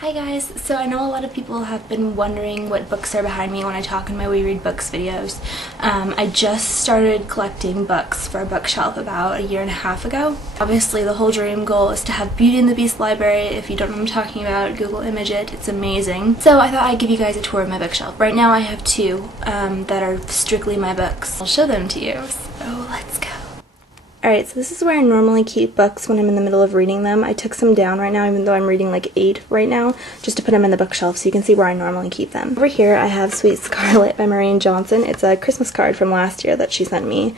Hi guys, so I know a lot of people have been wondering what books are behind me when I talk in my We Read Books videos. I just started collecting books for a bookshelf about a year and a half ago. Obviously the whole dream goal is to have Beauty and the Beast library. If you don't know what I'm talking about, Google image it, it's amazing. So I thought I'd give you guys a tour of my bookshelf. Right now I have two that are strictly my books. I'll show them to you, so let's go. Alright, so this is where I normally keep books when I'm in the middle of reading them. I took some down right now, even though I'm reading like 8 right now, just to put them in the bookshelf so you can see where I normally keep them. Over here I have Sweet Scarlet by Marian Johnson. It's a Christmas card from last year that she sent me.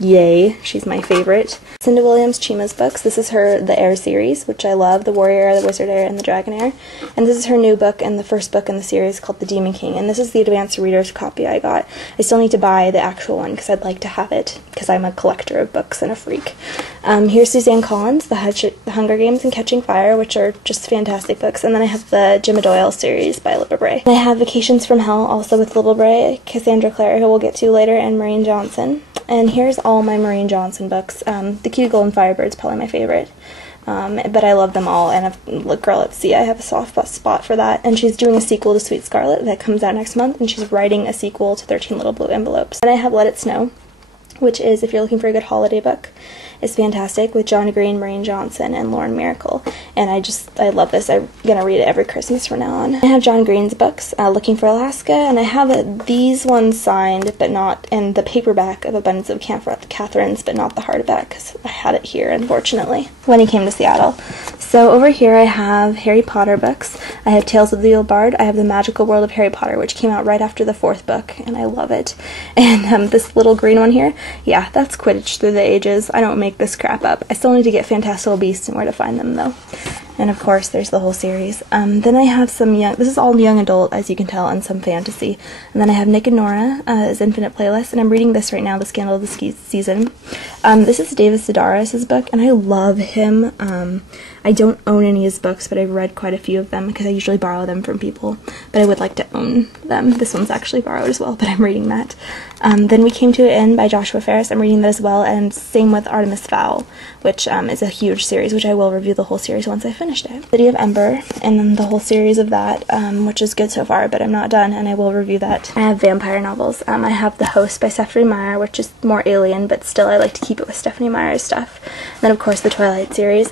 Yay, she's my favorite. Cinda Williams Chima's books. This is her The Heir series, which I love, the Warrior Heir, the Wizard Heir, and the Dragon Heir. And this is her new book and the first book in the series called The Demon King. And this is the advanced reader's copy I got. I still need to buy the actual one because I'd like to have it because I'm a collector of books and a freak. Here's Suzanne Collins, The Hunger Games and Catching Fire, which are just fantastic books. And then I have the Jim Doyle series by Libba Bray. And I have Vacations from Hell, also with Libba Bray, Cassandra Clare, who we'll get to later, and Marian Johnson. And here's all my Marian Johnson books. The Cute Golden Firebird's probably my favorite. But I love them all, and look, girl, let's see, I have a soft spot for that. And she's doing a sequel to Sweet Scarlet that comes out next month, and she's writing a sequel to 13 Little Blue Envelopes. And I have Let It Snow, which is, if you're looking for a good holiday book, is fantastic, with John Green, Marian Johnson, and Lauren Miracle. And I love this. I'm gonna read it every Christmas from now on. I have John Green's books, Looking for Alaska, and I have these ones signed, but not in the paperback of Abundance of Catherine's, but not the hardback, because I had it here, unfortunately, when he came to Seattle. So over here I have Harry Potter books. I have Tales of the Old Bard. I have The Magical World of Harry Potter, which came out right after the 4th book, and I love it. And this little green one here, yeah, that's Quidditch Through the Ages. I don't make this crap up. I still need to get Fantastical Beasts and Where to Find Them, though. And of course, there's the whole series. Then I have some this is all young adult, as you can tell, and some fantasy. And then I have Nick and Nora as Infinite Playlist, and I'm reading this right now, The Scandal of the Season. This is David Sedaris' book, and I love him. I don't own any of his books, but I've read quite a few of them because I usually borrow them from people, but I would like to own them. This one's actually borrowed as well, but I'm reading that. Then We Came to an End by Joshua Ferris. I'm reading that as well, and same with Artemis Fowl, which is a huge series, which I will review the whole series once I finished it. City of Ember, and then the whole series of that, which is good so far, but I'm not done, and I will review that. I have vampire novels. I have The Host by Stephanie Meyer, which is more alien, but still I like to keep it with Stephanie Meyer's stuff. And then of course the Twilight series,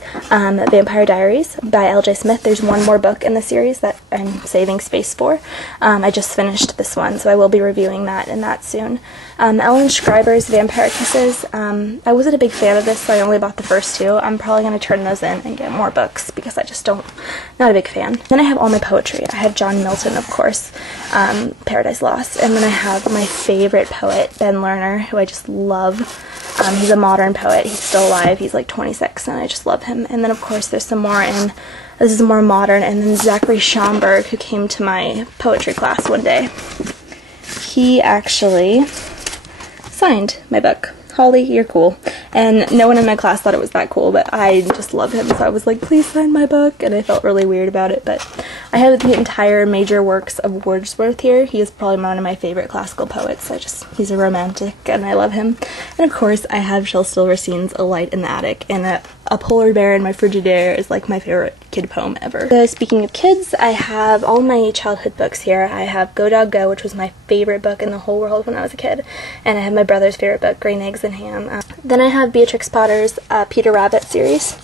Vampire Diaries by L.J. Smith. There's one more book in the series that I'm saving space for. I just finished this one, so I will be reviewing that and that soon. Ellen Schreiber's Vampire Kisses. I wasn't a big fan of this, so I only bought the first 2. I'm probably going to turn those in and get more books because I just not a big fan. Then I have all my poetry. I have John Milton, of course, Paradise Lost, and then I have my favorite poet, Ben Lerner, who I just love. He's a modern poet. He's still alive. He's like 26, and I just love him. And then, of course, there's some more in, this is more modern, and then Zachary Schomburg, who came to my poetry class one day. He actually signed my book. Holly, you're cool. And no one in my class thought it was that cool, but I just love him, so I was like, please sign my book, and I felt really weird about it, but I have the entire major works of Wordsworth here. He is probably one of my favorite classical poets. He's a romantic, and I love him. And of course, I have Shel Silverstein's A Light in the Attic, and a polar bear in my Frigidaire is like my favorite kid poem ever. So speaking of kids, I have all my childhood books here. I have Go Dog Go, which was my favorite book in the whole world when I was a kid, and I have my brother's favorite book, Green Eggs and Ham. Then I have Beatrix Potter's Peter Rabbit series,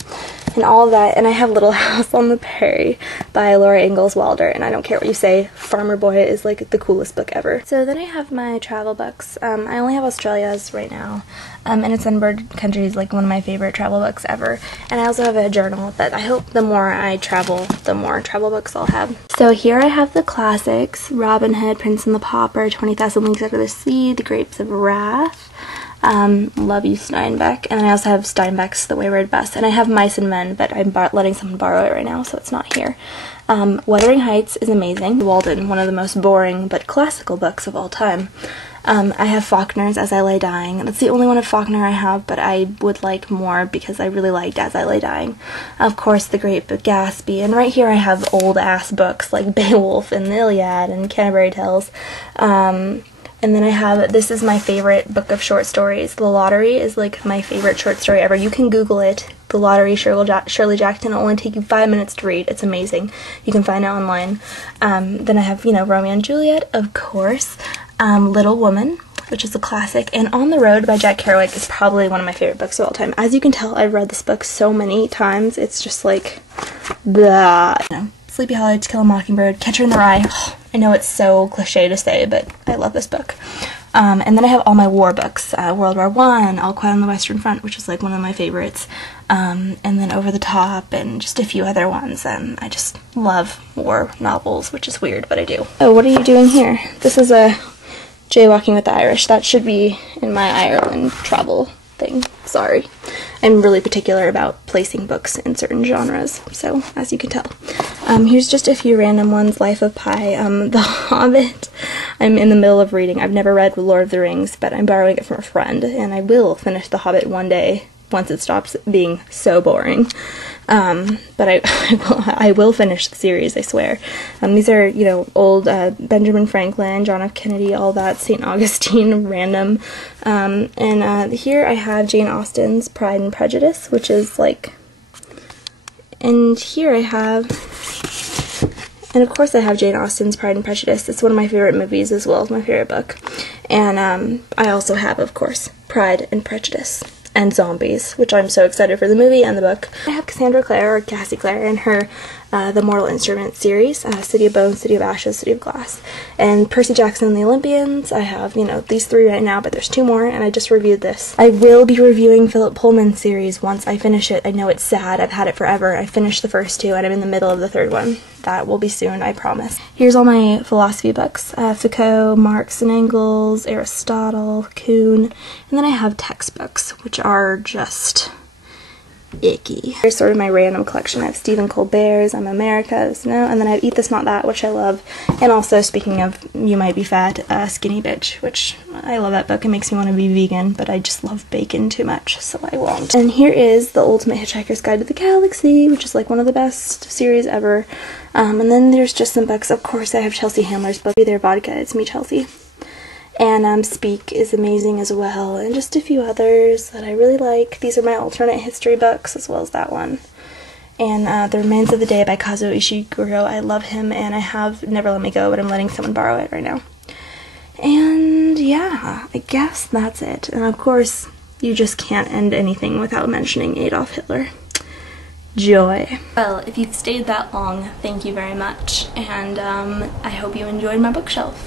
and all of that, and I have Little House on the Prairie by Laura Ingalls Wilder, and I don't care what you say, Farmer Boy is like the coolest book ever. So then I have my travel books. I only have Australia's right now, and It's Unbird Country is like one of my favorite travel books ever, and I also have a journal that I hope the more I travel, the more travel books I'll have. So here I have the classics, Robin Hood, Prince and the Pauper, 20,000 Leagues Under the Sea, The Grapes of Wrath, love you Steinbeck, and I also have Steinbeck's The Wayward Bus, and I have Mice and Men, but I'm letting someone borrow it right now, so it's not here. Wuthering Heights is amazing. Walden, one of the most boring but classical books of all time. I have Faulkner's As I Lay Dying. That's the only one of Faulkner I have, but I would like more because I really liked As I Lay Dying. Of course, The Great Gatsby, and right here I have old-ass books like Beowulf and the Iliad and Canterbury Tales. And then I have, this is my favorite book of short stories. The Lottery is like my favorite short story ever. You can Google it. The Lottery, Shirley Jackson. It'll only take you 5 minutes to read. It's amazing. You can find it online. Then I have, Romeo and Juliet, of course. Little Woman, which is a classic, and On the Road by Jack Kerouac is probably one of my favorite books of all time. As you can tell, I've read this book so many times. It's just like, Sleepy Hollow, To Kill a Mockingbird, Catcher in the Rye. I know it's so cliche to say, but I love this book. And then I have all my war books, World War I, All Quiet on the Western Front, which is like one of my favorites, and then Over the Top, and just a few other ones. I just love war novels, which is weird, but I do. Oh, what are you doing here? This is a Jaywalking with the Irish. That should be in my Ireland travel thing. Sorry. I'm really particular about placing books in certain genres, so as you can tell. Here's just a few random ones. Life of Pi, The Hobbit. I'm in the middle of reading. I've never read Lord of the Rings, but I'm borrowing it from a friend, and I will finish The Hobbit one day once it stops being so boring. But I will finish the series, I swear. These are, old Benjamin Franklin, John F. Kennedy, all that, St. Augustine, random. And here I have Jane Austen's Pride and Prejudice, which is like, and here I have, and of course I have Jane Austen's Pride and Prejudice. It's one of my favorite movies as well as my favorite book. And I also have, of course, Pride and Prejudice and Zombies, which I'm so excited for the movie and the book. I have Cassandra Clare, or Cassie Clare, and her The Mortal Instruments series, City of Bones, City of Ashes, City of Glass, and Percy Jackson and the Olympians. I have, these 3 right now, but there's 2 more, and I just reviewed this. I will be reviewing Philip Pullman's series once I finish it. I know it's sad, I've had it forever. I finished the first 2, and I'm in the middle of the 3rd one. That will be soon, I promise. Here's all my philosophy books, Foucault, Marx and Engels, Aristotle, Kuhn, and then I have textbooks, which are just icky. Here's sort of my random collection. I have Stephen Colbert's I'm America's, and then I have Eat This Not That, which I love, and also, speaking of You Might Be Fat, Skinny Bitch, which I love that book. It makes me want to be vegan, but I just love bacon too much, so I won't. And here is The Ultimate Hitchhiker's Guide to the Galaxy, which is like one of the best series ever. And then there's just some books. Of course, I have Chelsea Handler's book, Their Vodka, It's Me, Chelsea. And Speak is amazing as well, and just a few others that I really like. These are my alternate history books, as well as that one. And The Remains of the Day by Kazuo Ishiguro. I love him, and I have Never Let Me Go, but I'm letting someone borrow it right now. And yeah, I guess that's it. And of course, you just can't end anything without mentioning Adolf Hitler. Joy. Well, if you've stayed that long, thank you very much, and I hope you enjoyed my bookshelf.